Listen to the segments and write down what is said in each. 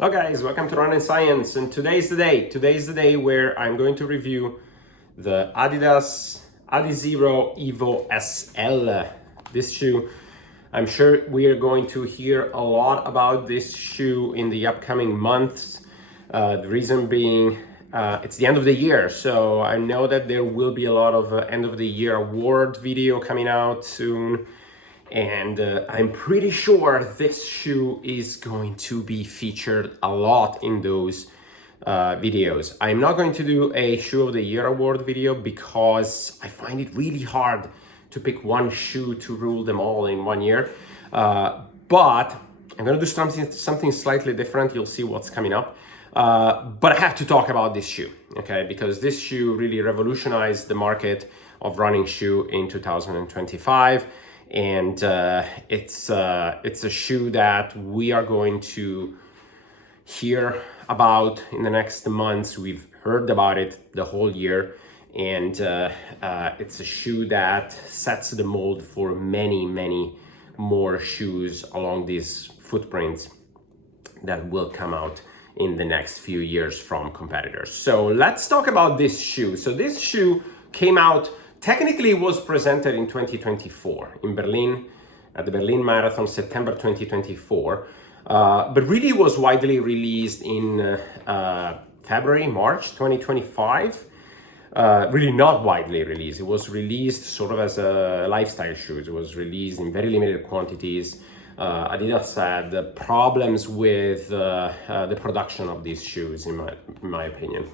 Hello guys, welcome to Running Science, and today's the day. Today's the day where I'm going to review the Adidas Adizero EVO SL. This shoe, I'm sure we are going to hear a lot about this shoe in the upcoming months. The reason being, it's the end of the year, so I know that there will be a lot of end of the year award video coming out soon. And I'm pretty sure this shoe is going to be featured a lot in those videos. I'm not going to do a Shoe of the Year award video because I find it really hard to pick one shoe to rule them all in 1 year. But I'm going to do something slightly different. You'll see what's coming up. But I have to talk about this shoe, okay? Because this shoe really revolutionized the market of running shoe in 2025. And it's a shoe that we are going to hear about in the next months. We've heard about it the whole year, and it's a shoe that sets the mold for many more shoes along these footprints that will come out in the next few years from competitors. So let's talk about this shoe. So this shoe came out, technically was presented in 2024 in Berlin, at the Berlin Marathon, September 2024, but really was widely released in February, March 2025. Really not widely released. It was released sort of as a lifestyle shoe. It was released in very limited quantities. Adidas had problems with the production of these shoes, in my opinion.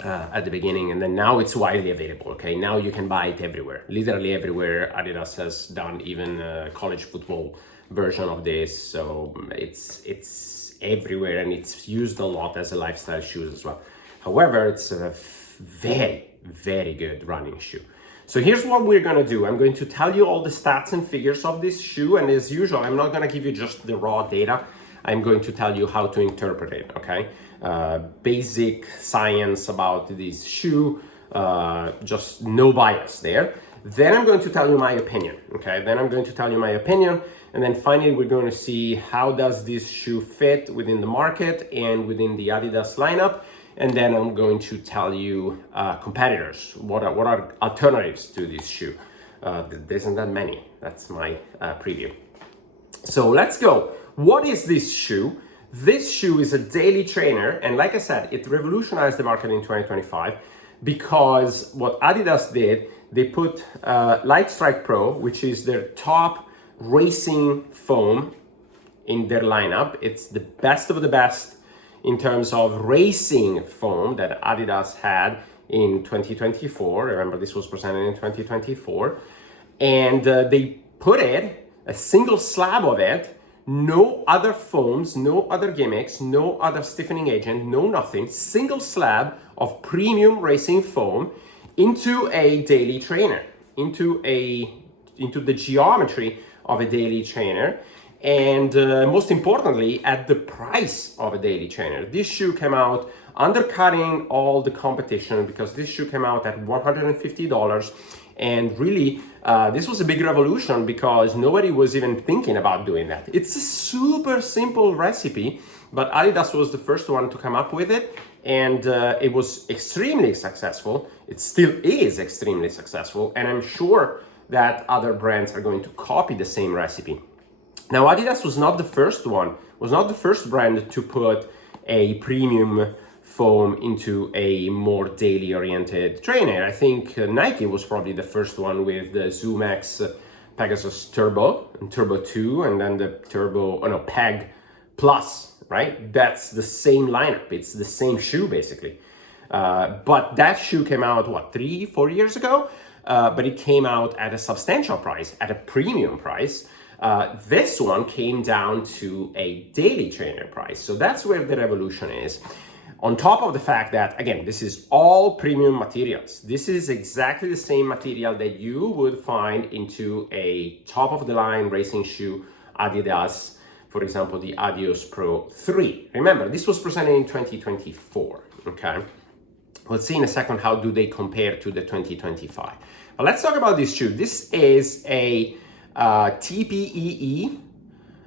At the beginning, and then now it's widely available. Okay, now you can buy it everywhere, literally everywhere. Adidas has done even a college football version of this, so it's everywhere, and it's used a lot as a lifestyle shoe as well. However, it's a very good running shoe. So here's what we're gonna do. I'm going to tell you all the stats and figures of this shoe, and as usual, I'm not gonna give you just the raw data. I'm going to tell you how to interpret it, okay? Basic science about this shoe, just no bias there. Then I'm going to tell you my opinion, okay? Then I'm going to tell you my opinion, and then finally we're going to see how does this shoe fit within the market and within the Adidas lineup, and then I'm going to tell you competitors, what are alternatives to this shoe. There isn't that many. That's my preview. So let's go. What is this shoe? This shoe is a daily trainer, and like I said, it revolutionized the market in 2025 because what Adidas did, they put Light Strike Pro, which is their top racing foam, in their lineup. It's the best of the best in terms of racing foam that Adidas had in 2024. Remember, this was presented in 2024, and they put it, a single slab of it, no other foams, no other gimmicks, no other stiffening agent, no nothing, single slab of premium racing foam into a daily trainer, into the geometry of a daily trainer, and most importantly, at the price of a daily trainer. This shoe came out undercutting all the competition because this shoe came out at $150, and really this was a big revolution because nobody was even thinking about doing that. It's a super simple recipe, but Adidas was the first one to come up with it, and it was extremely successful. It still is extremely successful, and I'm sure that other brands are going to copy the same recipe. Now, Adidas was not the first one, was not the first brand to put a premium foam into a more daily oriented trainer. I think Nike was probably the first one with the Zoom X Pegasus Turbo and Turbo 2, and then the Peg Plus, right? That's the same lineup. It's the same shoe basically. But that shoe came out, what, 3-4 years ago? But it came out at a substantial price, at a premium price. This one came down to a daily trainer price. So that's where the revolution is. On top of the fact that, again, this is all premium materials. This is exactly the same material that you would find into a top-of-the-line racing shoe, Adidas, for example, the Adios Pro 3. Remember, this was presented in 2024, okay? We'll see in a second how do they compare to the 2025. But let's talk about this shoe. This is a TPEE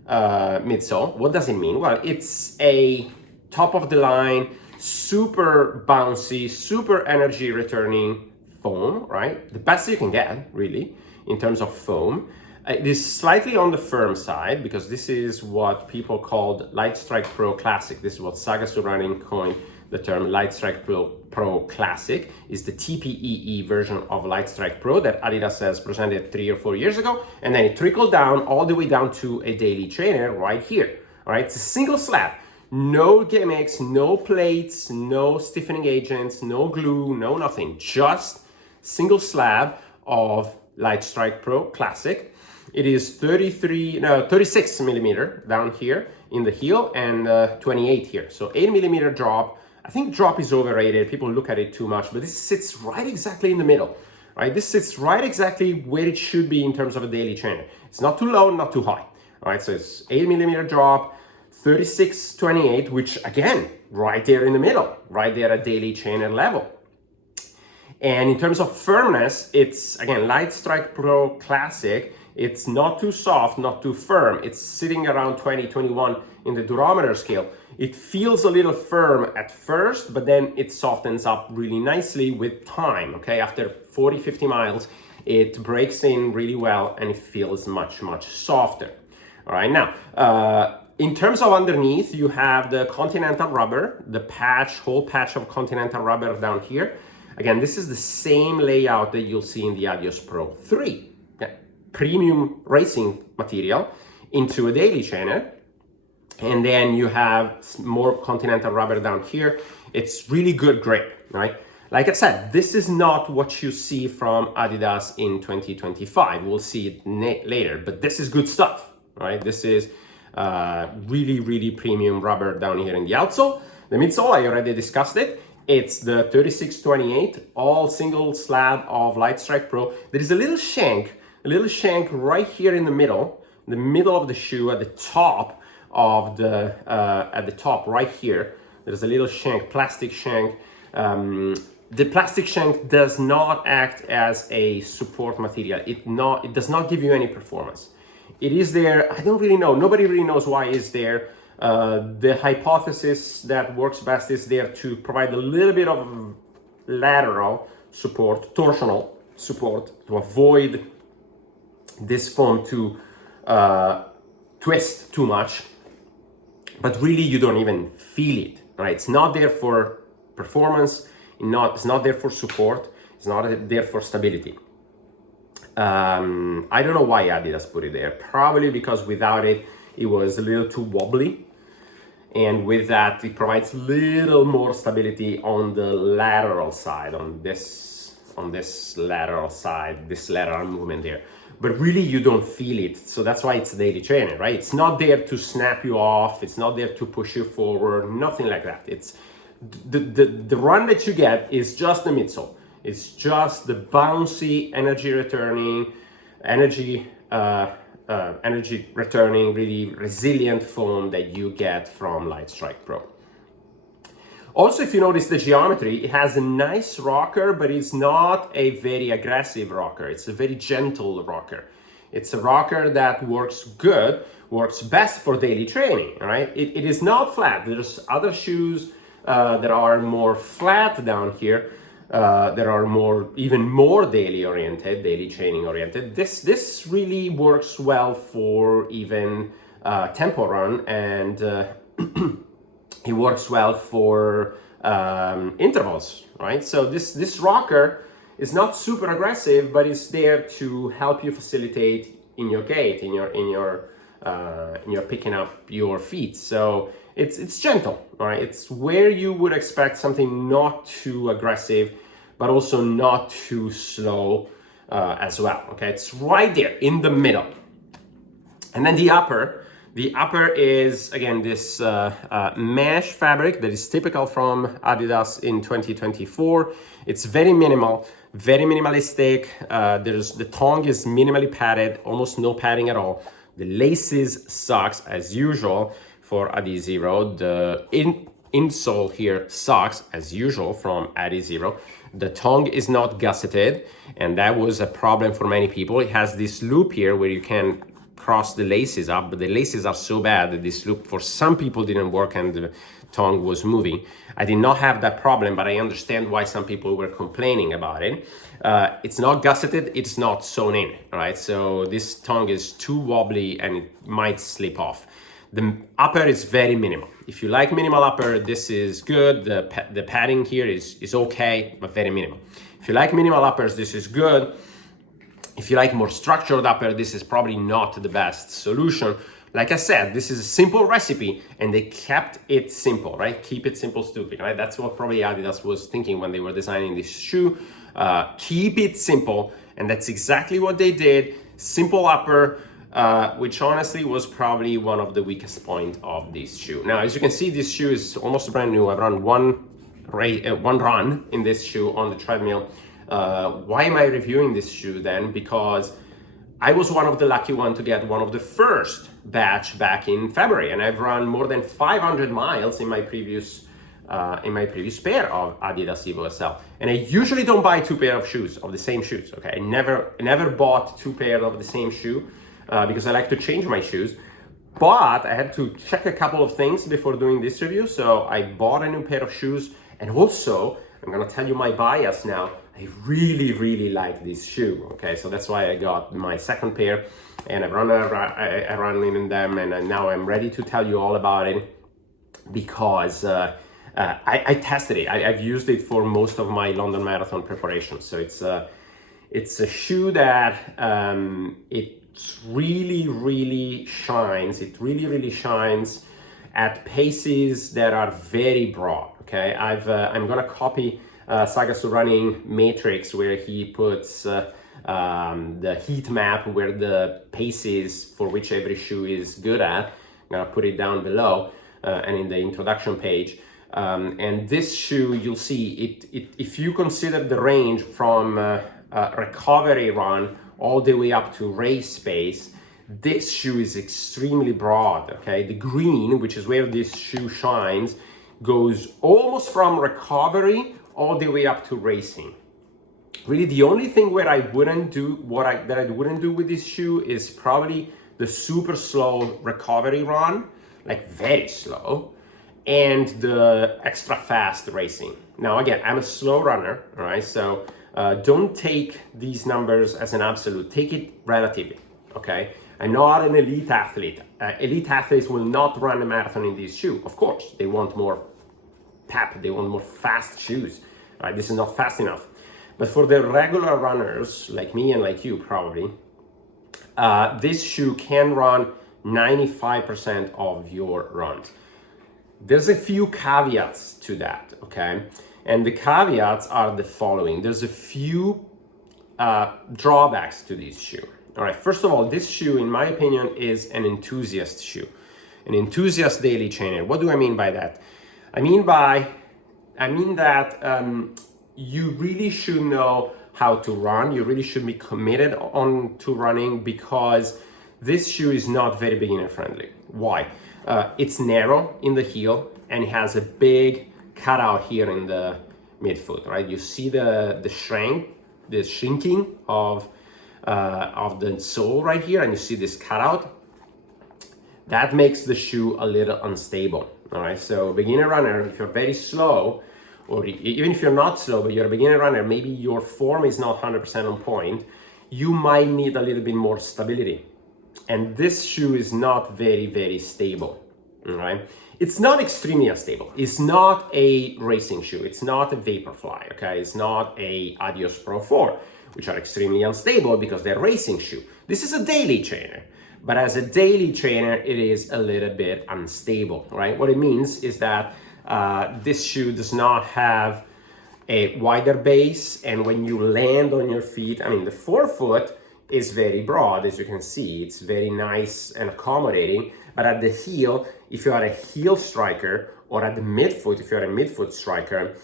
midsole. What does it mean? Well, it's a top of the line, super bouncy, super energy returning foam, right? The best you can get, really, in terms of foam. It is slightly on the firm side because this is what people called Light Strike Pro Classic. This is what Sagasu Running coined the term Light Strike Pro Classic. Is the TPEE version of Light Strike Pro that Adidas has presented 3 or 4 years ago, and then it trickled down all the way down to a daily trainer right here. All right, it's a single slab, no gimmicks, no plates, no stiffening agents, no glue, no nothing, just single slab of Light Strike Pro Classic. It is 36 millimeter down here in the heel and 28 here. So 8 millimeter drop. I think drop is overrated. People look at it too much, but this sits right exactly in the middle, right? This sits right exactly where it should be in terms of a daily trainer. It's not too low, not too high, all right? So it's 8 millimeter drop, 36, 28, which again, right there in the middle, right there at daily trainer level. And in terms of firmness, it's again, Light Strike Pro Classic. It's not too soft, not too firm. It's sitting around 20, 21 in the durometer scale. It feels a little firm at first, but then it softens up really nicely with time, okay? After 40, 50 miles, it breaks in really well and it feels much, much softer. All right, now, in terms of underneath, you have the Continental rubber, the patch, whole patch of Continental rubber down here. Again, this is the same layout that you'll see in the Adios Pro 3. Premium racing material into a daily trainer, and then you have more Continental rubber down here. It's really good grip, right? Like I said, this is not what you see from Adidas in 2025. We'll see it later, but this is good stuff, right? This is really, really premium rubber down here in the outsole. The midsole, I already discussed it. It's the 3628, all single slab of Light Strike Pro. There is a little shank right here in the middle of the shoe at the top of the, at the top right here. There's a little shank, plastic shank. The plastic shank does not act as a support material. It does not give you any performance. It is there, I don't really know, nobody really knows why it's there. The hypothesis that works best is there to provide a little bit of lateral support, torsional support, to avoid this foam to twist too much, but really you don't even feel it, right? It's not there for performance, it's not there for support, it's not there for stability. I don't know why Adidas put it there, probably because without it, it was a little too wobbly, and with that, it provides a little more stability on the lateral side, on this lateral side, this lateral movement there. But really you don't feel it. So that's why it's a daily trainer, right? It's not there to snap you off. It's not there to push you forward, nothing like that. It's the run that you get is just the midsole. It's just the bouncy, energy returning, really resilient foam that you get from Light Strike Pro. Also, if you notice the geometry, it has a nice rocker, but it's not a very aggressive rocker. It's a very gentle rocker. It's a rocker that works good, works best for daily training, right? It is not flat. There's other shoes that are more flat down here, that are even more daily oriented, daily training oriented. This really works well for even tempo run, and it works well for intervals, right? So this rocker is not super aggressive, but it's there to help you facilitate in your gait, in your picking up your feet. So it's gentle, all right? It's where you would expect something not too aggressive, but also not too slow as well, okay? It's right there in the middle. And then the upper is, again, this mesh fabric that is typical from Adidas in 2024. It's very minimal, very minimalistic. The tongue is minimally padded, almost no padding at all. The laces sucks as usual for Adizero. The insole here sucks as usual from Adizero. The tongue is not gusseted, and that was a problem for many people. It has this loop here where you can cross the laces up, but the laces are so bad that this loop for some people didn't work and the tongue was moving. I did not have that problem, but I understand why some people were complaining about it. It's not gusseted, it's not sewn in, all right? So this tongue is too wobbly and it might slip off. The upper is very minimal. If you like minimal upper, this is good. The padding here is okay, but very minimal. If you like minimal uppers, this is good. If you like more structured upper, this is probably not the best solution. Like I said, this is a simple recipe and they kept it simple, right? Keep it simple, stupid, right? That's what probably Adidas was thinking when they were designing this shoe. Keep it simple, and that's exactly what they did. Simple upper, which honestly was probably one of the weakest point of this shoe. Now, as you can see, this shoe is almost brand new. I've run one run in this shoe on the treadmill. Why am I reviewing this shoe then? Because I was one of the lucky ones to get one of the first batch back in February, and I've run more than 500 miles in my previous pair of Adidas EVO SL. And I usually don't buy two pairs of shoes, of the same shoes, okay? I never bought two pairs of the same shoe because I like to change my shoes. But I had to check a couple of things before doing this review, so I bought a new pair of shoes. And also, I'm gonna tell you my bias now, I really like this shoe, okay? So that's why I got my second pair, and I run in them, and now I'm ready to tell you all about it because I tested it. I've used it for most of my London Marathon preparation. So it's a shoe that it really shines. It really shines at paces that are very broad. Okay, I'm gonna copy Sagasu running matrix where he puts the heat map where the paces for which every shoe is good at. I'm gonna put it down below and in the introduction page. And this shoe, you'll see it if you consider the range from recovery run all the way up to race pace, this shoe is extremely broad. Okay, the green, which is where this shoe shines, goes almost from recovery all the way up to racing. Really, the only thing where I wouldn't do that I wouldn't do with this shoe is probably the super slow recovery run, like very slow, and the extra fast racing. Now, again, I'm a slow runner, all right? So don't take these numbers as an absolute. Take it relatively, okay? I'm not an elite athlete. Elite athletes will not run a marathon in these shoes. Of course, they want more pep, they want more fast shoes, right? This is not fast enough. But for the regular runners, like me and like you probably, this shoe can run 95% of your runs. There's a few caveats to that, okay? And the caveats are the following. There's a few drawbacks to this shoe. All right, first of all, this shoe, in my opinion, is an enthusiast shoe, an enthusiast daily trainer. What do I mean by that? I mean that you really should know how to run. You really should be committed on to running because this shoe is not very beginner friendly. Why? It's narrow in the heel and it has a big cutout here in the midfoot, right? You see the shrinking of the sole right here, and you see this cutout. That makes the shoe a little unstable. All right, so beginner runner, if you're very slow, or even if you're not slow, but you're a beginner runner, maybe your form is not 100% on point, you might need a little bit more stability. And this shoe is not very stable, all right? It's not extremely unstable. It's not a racing shoe. It's not a Vaporfly, okay? It's not a Adios Pro 4, which are extremely unstable because they're racing shoe. This is a daily trainer, but as a daily trainer, it is a little bit unstable, right? What it means is that this shoe does not have a wider base, and when you land on your feet, I mean, the forefoot is very broad, as you can see. It's very nice and accommodating, but at the heel, if you are a heel striker, or at the midfoot, if you're a midfoot striker,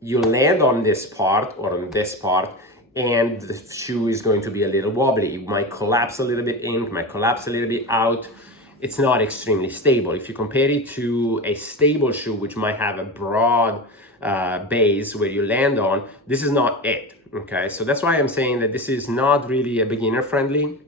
you land on this part or on this part, and the shoe is going to be a little wobbly. It might collapse a little bit in, might collapse a little bit out. It's not extremely stable. If you compare it to a stable shoe, which might have a broad base where you land on, this is not it, okay? So that's why I'm saying that this is not really a beginner friendly.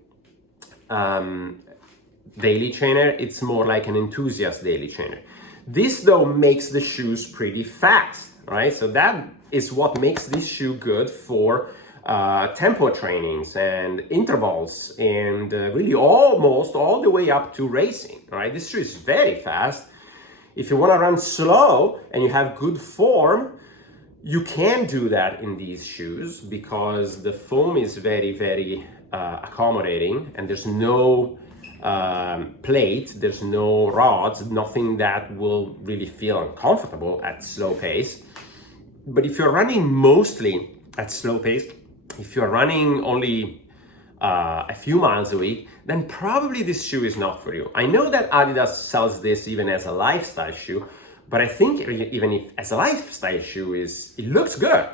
daily trainer, it's more like an enthusiast daily trainer. This though makes the shoes pretty fast, right? So that is what makes this shoe good for tempo trainings and intervals and really almost all the way up to racing, right? This shoe is very fast. If you want to run slow and you have good form, you can do that in these shoes because the foam is very, very accommodating, and there's no plate, there's no rods, nothing that will really feel uncomfortable at slow pace. But if you're running mostly at slow pace, if you're running only a few miles a week, then probably this shoe is not for you. I know that Adidas sells this even as a lifestyle shoe, but I think even if as a lifestyle shoe it looks good,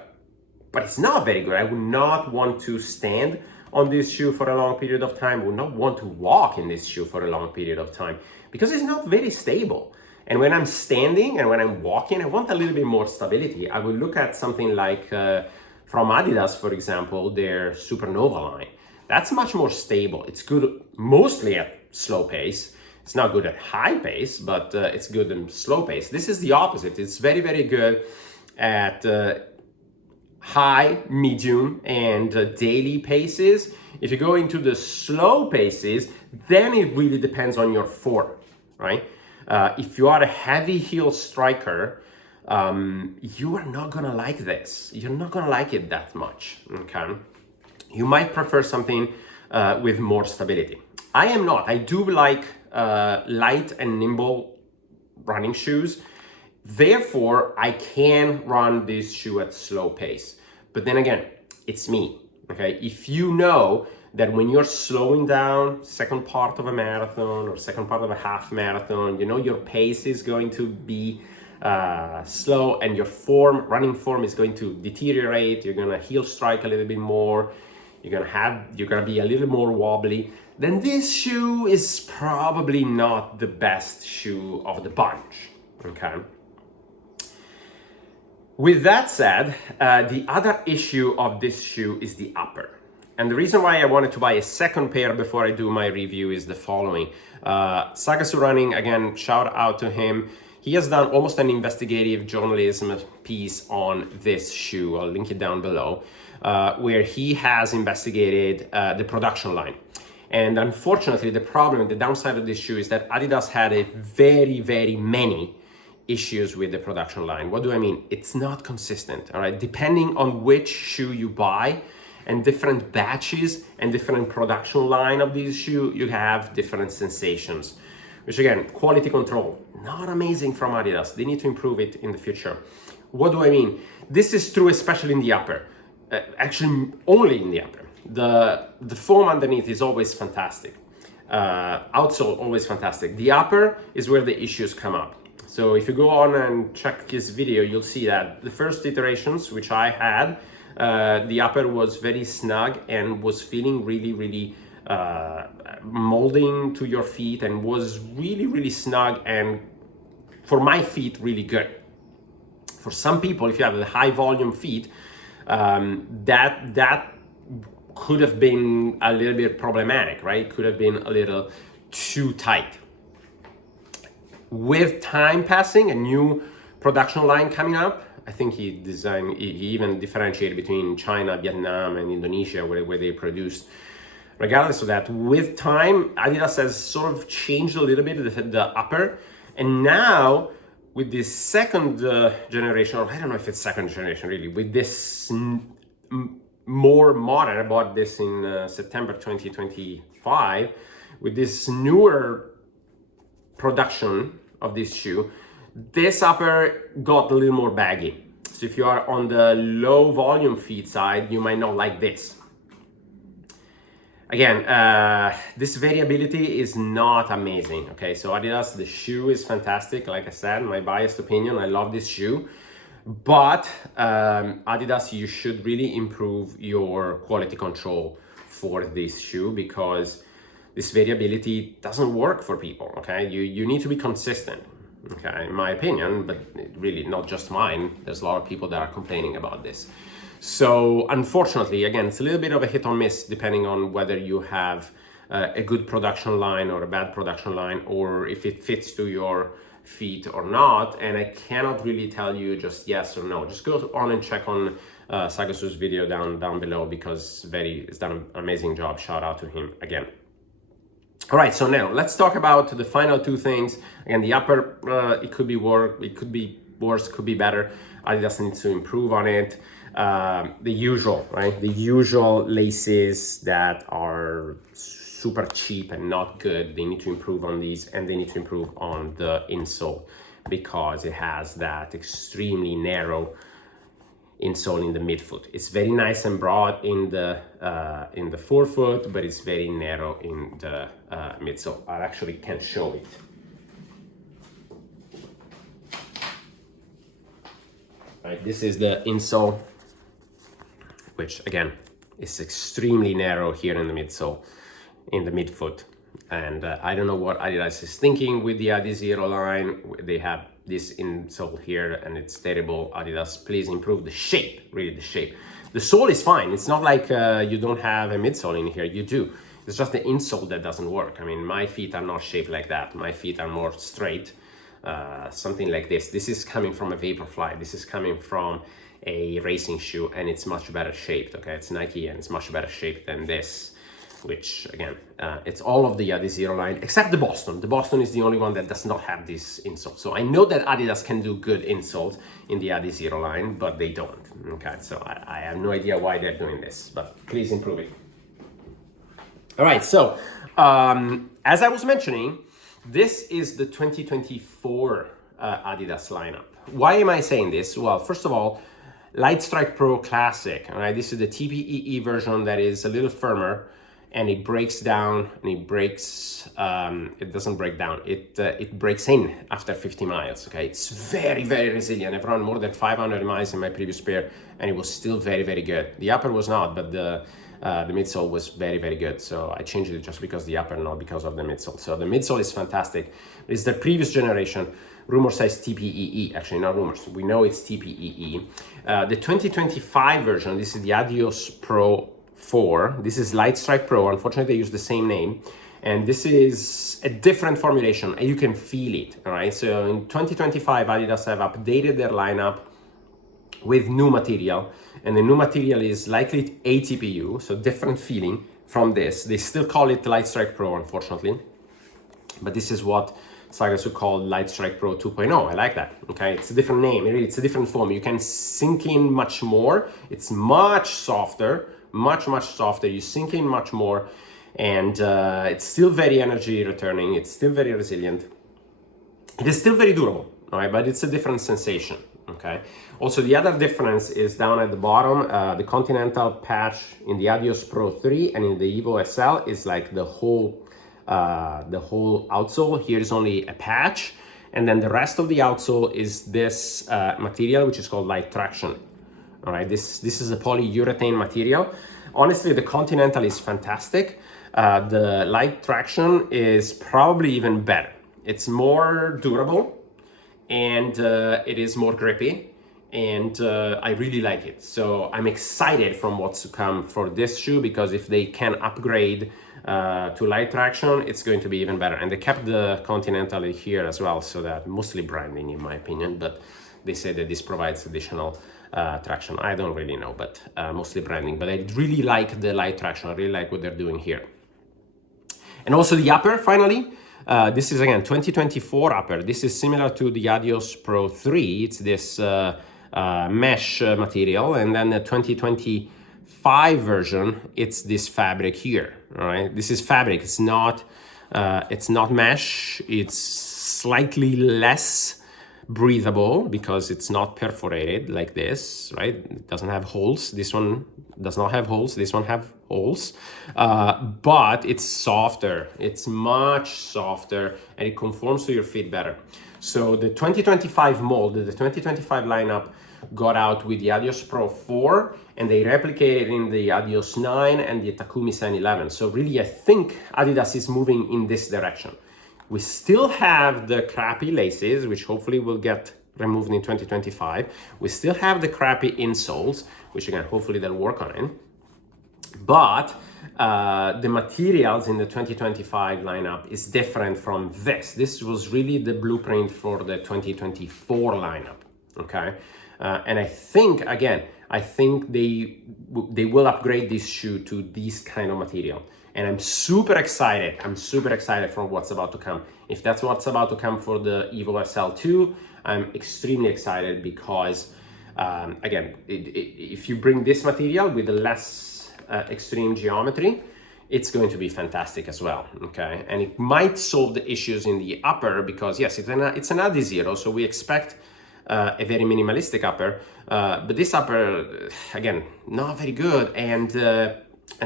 but it's not very good. I would not want to stand on this shoe for a long period of time, would not want to walk in this shoe for a long period of time because it's not very stable. And when I'm standing and when I'm walking, I want a little bit more stability. I would look at something like from Adidas, for example, their Supernova line. That's much more stable. It's good mostly at slow pace. It's not good at high pace, but it's good in slow pace. This is the opposite. It's very, very good at high, medium, and daily paces. If you go into the slow paces, then it really depends on your form, right? If you are a heavy heel striker, you are not gonna like this. You're not gonna like it that much, okay? You might prefer something with more stability. I am not. I do like light and nimble running shoes. Therefore, I can run this shoe at slow pace. But then again, it's me, okay? If you know that when you're slowing down second part of a marathon or second part of a half marathon, you know your pace is going to be slow and your running form is going to deteriorate, you're gonna heel strike a little bit more, you're gonna be a little more wobbly, then this shoe is probably not the best shoe of the bunch, okay? With that said, the other issue of this shoe is the upper. And the reason why I wanted to buy a second pair before I do my review is the following. Sagasu Running, again, shout out to him. He has done almost an investigative journalism piece on this shoe. I'll link it down below, where he has investigated the production line. And unfortunately, the downside of this shoe is that Adidas had a very, very many issues with the production line. What do I mean? It's not consistent, all right? Depending on which shoe you buy and different batches and different production line of these shoes, you have different sensations, which again, quality control, not amazing from Adidas. They need to improve it in the future. What do I mean? This is true especially in the upper, actually only in the upper. The foam underneath is always fantastic. Outsole, always fantastic. The upper is where the issues come up. So if you go on and check his video, you'll see that the first iterations, which I had, the upper was very snug and was feeling really, really molding to your feet and was really, really snug and for my feet, really good. For some people, if you have the high volume feet, that could have been a little bit problematic, right? Could have been a little too tight. With time passing, a new production line coming up, I think he even differentiated between China, Vietnam, and Indonesia, where they produced. Regardless of that, with time, Adidas has sort of changed a little bit the upper, and now with this second generation, or I don't know if it's second generation really, with this more modern, I bought this in September 2025, with this newer production of this shoe, this upper got a little more baggy. So if you are on the low volume feet side, you might not like this. Again, this variability is not amazing, okay? So Adidas, the shoe is fantastic. Like I said, my biased opinion, I love this shoe. But Adidas, you should really improve your quality control for this shoe because this variability doesn't work for people, okay? You need to be consistent, okay, in my opinion, but really not just mine. There's a lot of people that are complaining about this. So unfortunately, again, it's a little bit of a hit or miss depending on whether you have a good production line or a bad production line, or if it fits to your feet or not. And I cannot really tell you just yes or no. Just go on and check on Sagasu's video down below, because he's done an amazing job. Shout out to him again. All right, so now let's talk about the final two things. Again, the upper, it could be worse, could be better. Adidas needs to improve on it. The usual, right? The usual laces that are super cheap and not good, they need to improve on these, and they need to improve on the insole, because it has that extremely narrow insole in the midfoot. It's very nice and broad in the forefoot, but it's very narrow in the midsole. I actually can show it. Right, this is the insole, which again is extremely narrow here in the midsole, in the midfoot. And I don't know what Adidas is thinking with the Adizero line. They have this insole here and it's terrible. Adidas, please improve the shape, really the shape. The sole is fine. It's not like you don't have a midsole in here, you do. It's just the insole that doesn't work. I mean, my feet are not shaped like that. My feet are more straight, something like this. This is coming from a Vaporfly. This is coming from a racing shoe, and it's much better shaped, okay? It's Nike and it's much better shaped than this, which again, it's all of the Adizero line except the Boston. The Boston is the only one that does not have this insole. So I know that Adidas can do good insoles in the Adizero line, but they don't, okay? So I have no idea why they're doing this, but please improve it. All right, so as I was mentioning, this is the 2024 Adidas lineup. Why am I saying this? Well, first of all, Lightstrike Pro Classic, all right? This is the TPEE version that is a little firmer, and it breaks down, and it breaks, it doesn't break down, it breaks in after 50 miles, okay? It's very, very resilient. I've run more than 500 miles in my previous pair, and it was still very, very good. The upper was not, but the midsole was very, very good. So I changed it just because the upper, not because of the midsole. So the midsole is fantastic. It's the previous generation. Rumor says TPEE, actually not rumors. We know it's TPEE. The 2025 version, this is the Adios Pro 4. This is Lightstrike Pro. Unfortunately, they use the same name. And this is a different formulation, and you can feel it, all right? So in 2025, Adidas have updated their lineup with new material, and the new material is likely ATPU, so different feeling from this. They still call it Lightstrike Pro, unfortunately, but this is what Sagasu called Lightstrike Pro 2.0. I like that, okay? It's a different name, really, it's a different foam. You can sink in much more. It's much softer, much softer. You sink in much more, and it's still very energy returning. It's still very resilient. It is still very durable, all right? But it's a different sensation, okay? Also, the other difference is down at the bottom. The Continental patch in the Adios Pro 3 and in the Evo SL is like the whole outsole. Here is only a patch, and then the rest of the outsole is this material, which is called light traction. All right, this is a polyurethane material. Honestly, the Continental is fantastic. The light traction is probably even better. It's more durable, and it is more grippy, and I really like it. So I'm excited from what's to come for this shoe, because if they can upgrade to light traction, it's going to be even better. And they kept the Continental here as well, so that mostly branding in my opinion, but they say that this provides additional traction. I don't really know, but mostly branding. But I really like the light traction. I really like what they're doing here. And also the upper, finally, this is again 2024 upper. This is similar to the Adios Pro 3. It's this mesh material, and then the 2025 version, it's this fabric here. All right, this is fabric. It's not mesh. It's slightly less breathable because it's not perforated like this, right? It doesn't have holes. This one does not have holes. This one have holes, but it's softer. It's much softer, and it conforms to your feet better. So the 2025 mold, the 2025 lineup got out with the Adios Pro 4, and they replicated in the Adios 9 and the Takumi Sen 11. So really, I think Adidas is moving in this direction. We still have the crappy laces, which hopefully will get removed in 2025. We still have the crappy insoles, which again, hopefully they'll work on it. But the materials in the 2025 lineup is different from this. This was really the blueprint for the 2024 lineup, okay? And I think, again, they will upgrade this shoe to this kind of material. And I'm super excited. I'm super excited for what's about to come. If that's what's about to come for the EVO SL2, I'm extremely excited because, again, if you bring this material with a less extreme geometry, it's going to be fantastic as well, okay? And it might solve the issues in the upper because, yes, it's an Adizero, so we expect a very minimalistic upper, but this upper, again, not very good, and the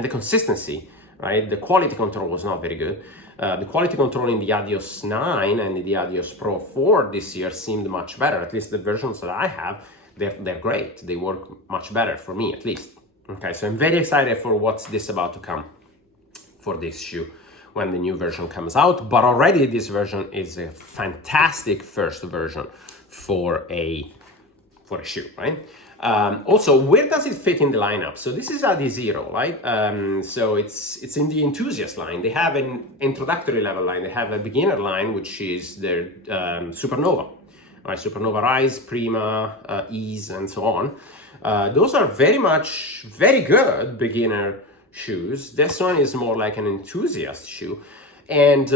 consistency, right? The quality control was not very good. The quality control in the Adios 9 and the Adios Pro 4 this year seemed much better. At least the versions that I have, they're great. They work much better for me, at least. Okay, so I'm very excited for what's this about to come for this shoe when the new version comes out. But already this version is a fantastic first version for a shoe, right? Also, where does it fit in the lineup? So this is Adizero, right? So it's in the enthusiast line. They have an introductory level line. They have a beginner line, which is their Supernova, right? Supernova Rise, Prima, Ease, and so on. Those are very good beginner shoes. This one is more like an enthusiast shoe. And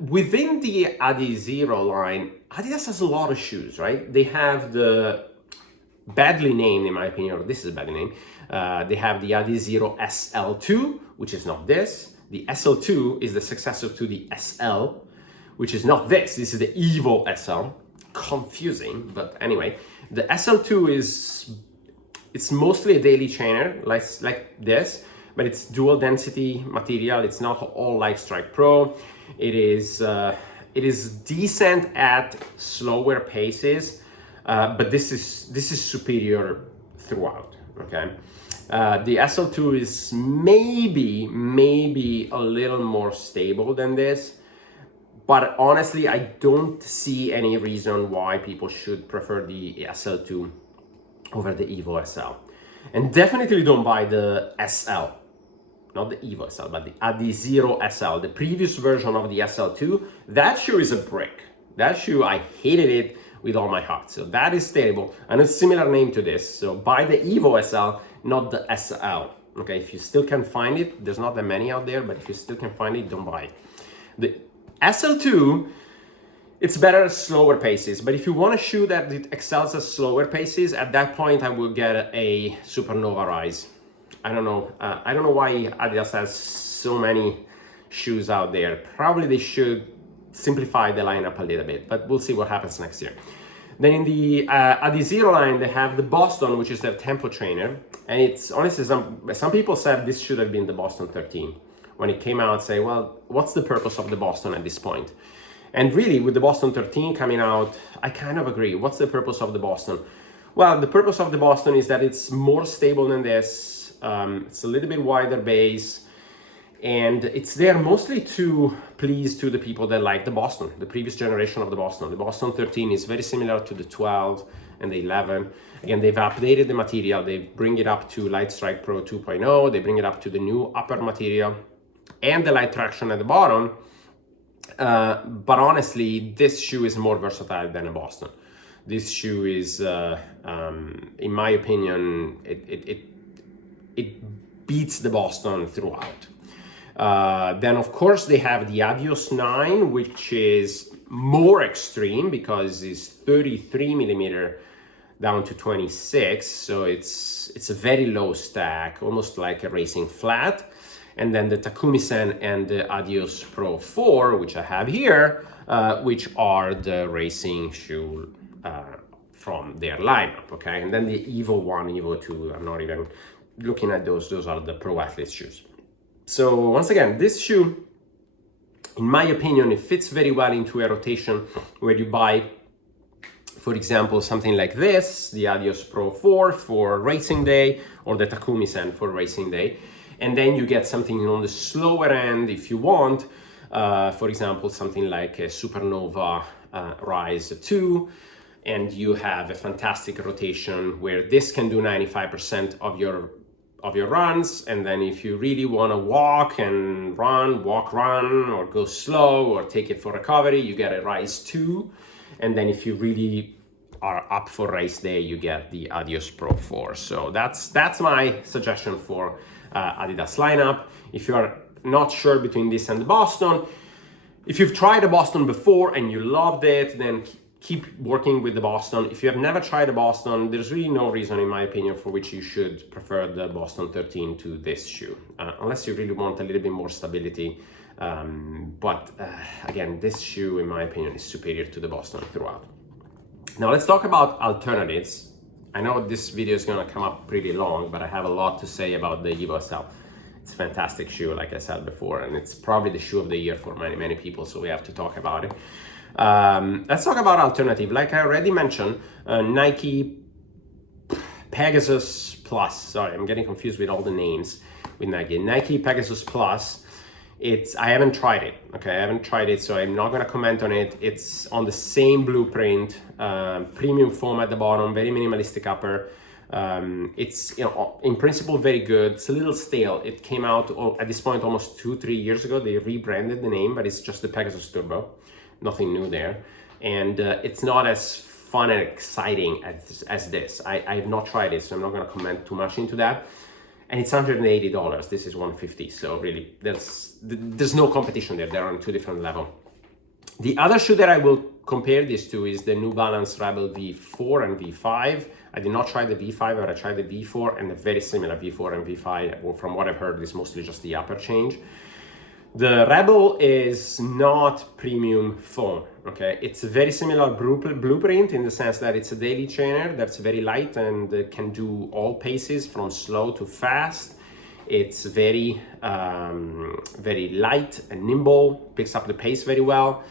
within the Adizero line, Adidas has a lot of shoes, right? They have the badly named, in my opinion, or this is a badly named, they have the Adizero SL2, which is not this. The SL2 is the successor to the SL, which is not this. This is the EVO SL. Confusing, but anyway. The SL2 it's mostly a daily trainer, like this, but it's dual density material. It's not all Light Strike Pro. It is decent at slower paces, but this is superior throughout. Okay, the SL2 is maybe a little more stable than this, but honestly, I don't see any reason why people should prefer the SL2 over the EVO SL. And definitely don't buy the SL, not the EVO SL, but the Adizero SL, the previous version of the SL2. That shoe is a brick. That shoe, I hated it with all my heart. So that is terrible. And it's a similar name to this. So buy the EVO SL, not the SL. Okay, if you still can find it, there's not that many out there, but if you still can find it, don't buy it. The SL2, it's better at slower paces, but if you want a shoe that it excels at slower paces, at that point I would get a Supernova Rise. I don't know why Adidas has so many shoes out there. Probably they should simplify the lineup a little bit, but we'll see what happens next year. Then in the Adizero line, they have the Boston, which is their tempo trainer, and it's honestly some people said this should have been the Boston 13. When it came out, say, well, what's the purpose of the Boston at this point? And really, with the Boston 13 coming out, I kind of agree. What's the purpose of the Boston? Well, the purpose of the Boston is that it's more stable than this. It's a little bit wider base. And it's there mostly to please to the people that like the Boston, the previous generation of the Boston. The Boston 13 is very similar to the 12 and the 11. Again, they've updated the material. They bring it up to Light Strike Pro 2.0. They bring it up to the new upper material and the light traction at the bottom. But honestly, this shoe is more versatile than a Boston. This shoe is, in my opinion, it beats the Boston throughout. Then, of course, they have the Adios 9, which is more extreme because it's 33 millimeter down to 26. So it's a very low stack, almost like a racing flat. And then the Takumi-sen and the Adios Pro 4, which I have here, which are the racing shoe from their lineup, okay? And then the EVO 1, EVO 2, I'm not even looking at those. Those are the pro athlete shoes. So once again, this shoe, in my opinion, it fits very well into a rotation where you buy, for example, something like this, the Adios Pro 4 for racing day, or the Takumi-sen for racing day. And then you get something on the slower end if you want, for example, something like a Supernova Rise 2, and you have a fantastic rotation where this can do 95% of your of your runs, and then if you really want to walk and run, walk, run, or go slow, or take it for recovery, you get a Rise 2. And then if you really are up for race day, you get the Adios Pro 4. So that's my suggestion for Adidas lineup. If you are not sure between this and the Boston, if you've tried the Boston before and you loved it, then keep working with the Boston. If you have never tried the Boston, there's really no reason, in my opinion, for which you should prefer the Boston 13 to this shoe, unless you really want a little bit more stability. But again, this shoe, in my opinion, is superior to the Boston throughout. Now let's talk about alternatives. I know this video is gonna come up pretty long, but I have a lot to say about the EVO SL. It's a fantastic shoe, like I said before, and it's probably the shoe of the year for many people, so we have to talk about it. Let's talk about alternative. Like I already mentioned, Nike Pegasus Plus. Sorry, I'm getting confused with all the names with Nike. Nike Pegasus Plus. I haven't tried it. Okay, I haven't tried it, so I'm not gonna comment on it. It's on the same blueprint, premium foam at the bottom, very minimalistic upper. It's, you know, in principle very good. It's a little stale. It came out at this point almost 2-3 years ago. They rebranded the name, but it's just the Pegasus Turbo. Nothing new there, and it's not as fun and exciting as this. I have not tried it, so I'm not going to comment too much into that. And it's $180. This is $150. So really, there's no competition there. They're on two different levels. The other shoe that I will compare this to is the New Balance Rebel V4 and V5. I did not try the V5, but I tried the V4, and they're very similar. V4 and V5, well, from what I've heard, is mostly just the upper change. The Rebel is not premium foam, okay? It's a very similar blueprint in the sense that it's a daily trainer that's very light and can do all paces from slow to fast. It's very light and nimble, picks up the pace very well,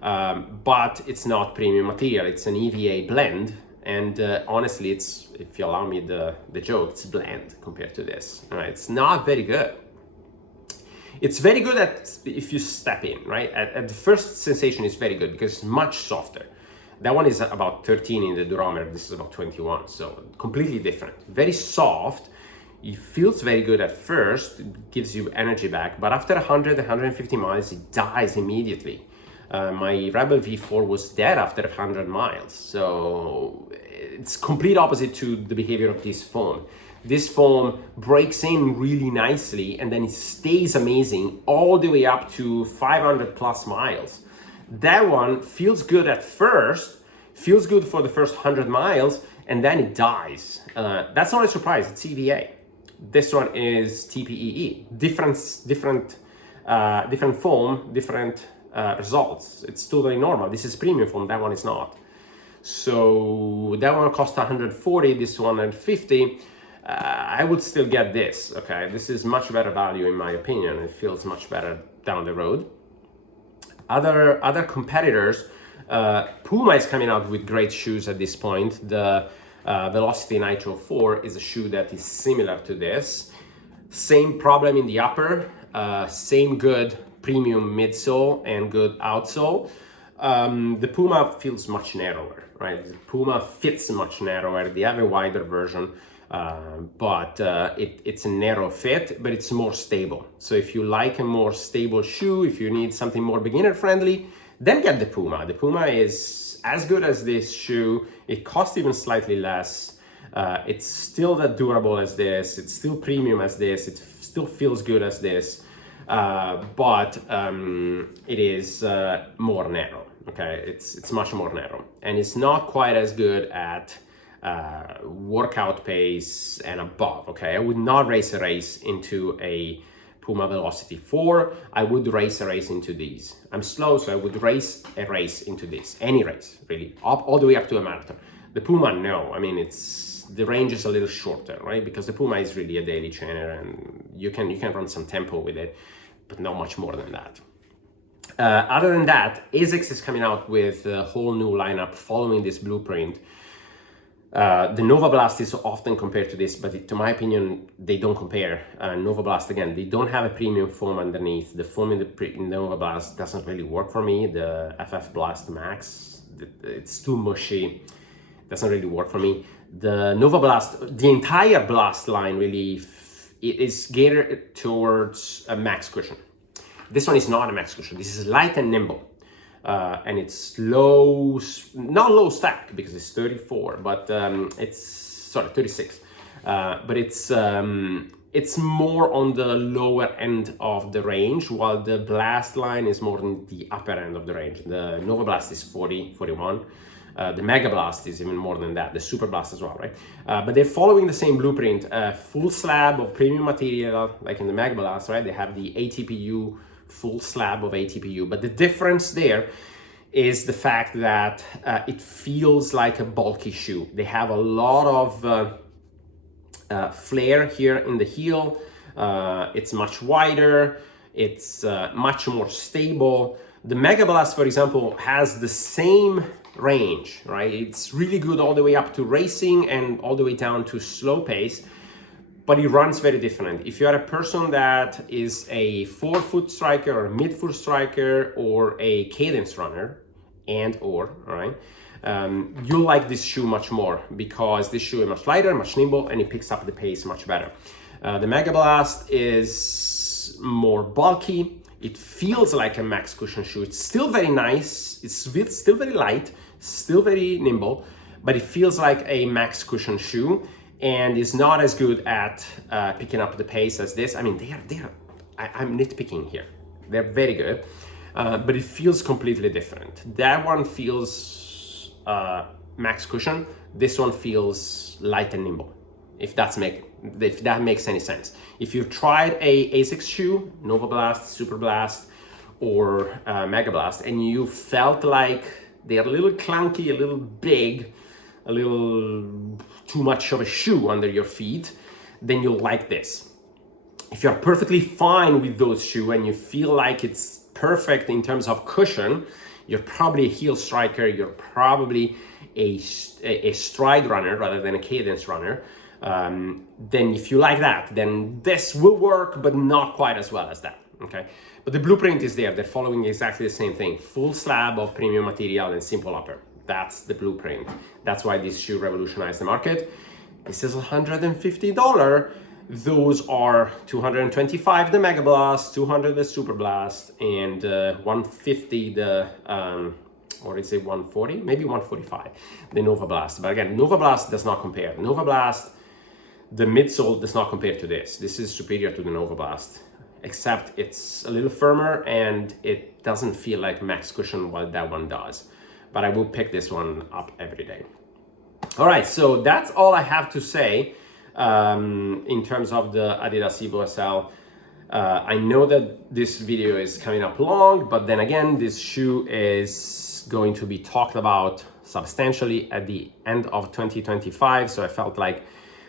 but it's not premium material. It's an EVA blend, and honestly, it's, if you allow me the joke, it's bland compared to this. All right? It's not very good. It's very good if you step in, right? At the first sensation, it's very good because it's much softer. That one is about 13 in the durometer. This is about 21, so completely different. Very soft. It feels very good at first. It gives you energy back, but after 100, 150 miles, it dies immediately. My Rebel V4 was dead after 100 miles, so it's complete opposite to the behavior of this foam. This foam breaks in really nicely, and then it stays amazing all the way up to 500 plus miles. That one feels good at first, feels good for the first 100 miles, and then it dies. That's not a surprise, it's EVA. This one is TPEE. Different foam, different results. It's totally normal. This is premium foam, that one is not. So that one cost 140, this one 150. I would still get this, okay? This is much better value in my opinion. It feels much better down the road. Other competitors, Puma is coming out with great shoes at this point. The Velocity Nitro 4 is a shoe that is similar to this. Same problem in the upper, same good premium midsole and good outsole. The Puma feels much narrower, right? The Puma fits much narrower. They have a wider version. But it's a narrow fit, but it's more stable. So if you like a more stable shoe, if you need something more beginner friendly, then get the Puma. The Puma is as good as this shoe. It costs even slightly less. It's still that durable as this. It's still premium as this. It still feels good as this, but it is more narrow. Okay, it's much more narrow, and it's not quite as good at workout pace and above. Okay, I would not race a race into a Puma Velocity 4. I would race a race into these. I'm slow, so I would race a race into this. Any race, really, all the way up to a marathon. The Puma, no. I mean, the range is a little shorter, right? Because the Puma is really a daily trainer, and you can run some tempo with it, but not much more than that. Other than that, ASICS is coming out with a whole new lineup following this blueprint. The Nova Blast is often compared to this, but to my opinion, they don't compare. Nova Blast, again, they don't have a premium foam underneath. The foam in the Nova Blast doesn't really work for me. The FF Blast Max, it's too mushy. Doesn't really work for me. The Nova Blast, the entire Blast line really it is geared towards a max cushion. This one is not a max cushion. This is light and nimble. And it's low, not low stack because it's 34, but it's, sorry, 36. But it's more on the lower end of the range, while the Blast line is more on the upper end of the range. The Nova Blast is 40, 41. The Mega Blast is even more than that, the Super Blast as well, right? But they're following the same blueprint, full slab of premium material, like in the Mega Blast, right? They have the ATPU, full slab of ATPU, but the difference there is the fact that it feels like a bulky shoe. They have a lot of flare here in the heel. It's much wider, it's much more stable. The Mega Blast, for example, has the same range, right? It's really good all the way up to racing and all the way down to slow pace, but it runs very different. If you are a person that is a forefoot striker or a midfoot striker or a cadence runner, all right, you'll like this shoe much more because this shoe is much lighter, much nimble, and it picks up the pace much better. The Mega Blast is more bulky. It feels like a max cushion shoe. It's still very nice. It's still very light, still very nimble, but it feels like a max cushion shoe and is not as good at picking up the pace as this. I mean, I'm nitpicking here. They're very good, but it feels completely different. That one feels max cushion. This one feels light and nimble, if that makes any sense. If you've tried a ASICS shoe, Nova Blast, Super Blast, or Mega Blast, and you felt like they're a little clunky, a little big, a little too much of a shoe under your feet, then you'll like this. If you're perfectly fine with those shoes and you feel like it's perfect in terms of cushion, you're probably a heel striker, you're probably a stride runner rather than a cadence runner. Then if you like that, then this will work, but not quite as well as that, okay? But the blueprint is there. They're following exactly the same thing. Full slab of premium material and simple upper. That's the blueprint. That's why this shoe revolutionized the market. This is $150. Those are $225 the Mega Blast, $200 the Super Blast, and $150 the, or is it $140? Maybe $145, the Nova Blast. But again, Nova Blast does not compare. Nova Blast, the midsole does not compare to this. This is superior to the Nova Blast, except it's a little firmer and it doesn't feel like max cushion while that one does. But I will pick this one up every day. All right, so that's all I have to say in terms of the Adidas EVO SL. I know that this video is coming up long, but then again, this shoe is going to be talked about substantially at the end of 2025. So I felt like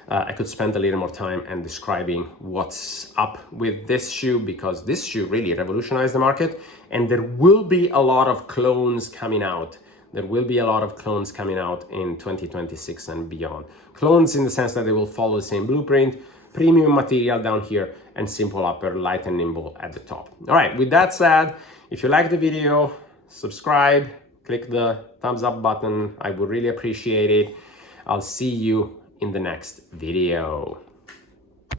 I could spend a little more time and describing what's up with this shoe, because this shoe really revolutionized the market, and there will be a lot of clones coming out. There will be a lot of clones coming out in 2026 and beyond. Clones in the sense that they will follow the same blueprint, premium material down here, and simple upper, light and nimble at the top. All right, with that said, if you like the video, subscribe, click the thumbs up button. I would really appreciate it. I'll see you in the next video.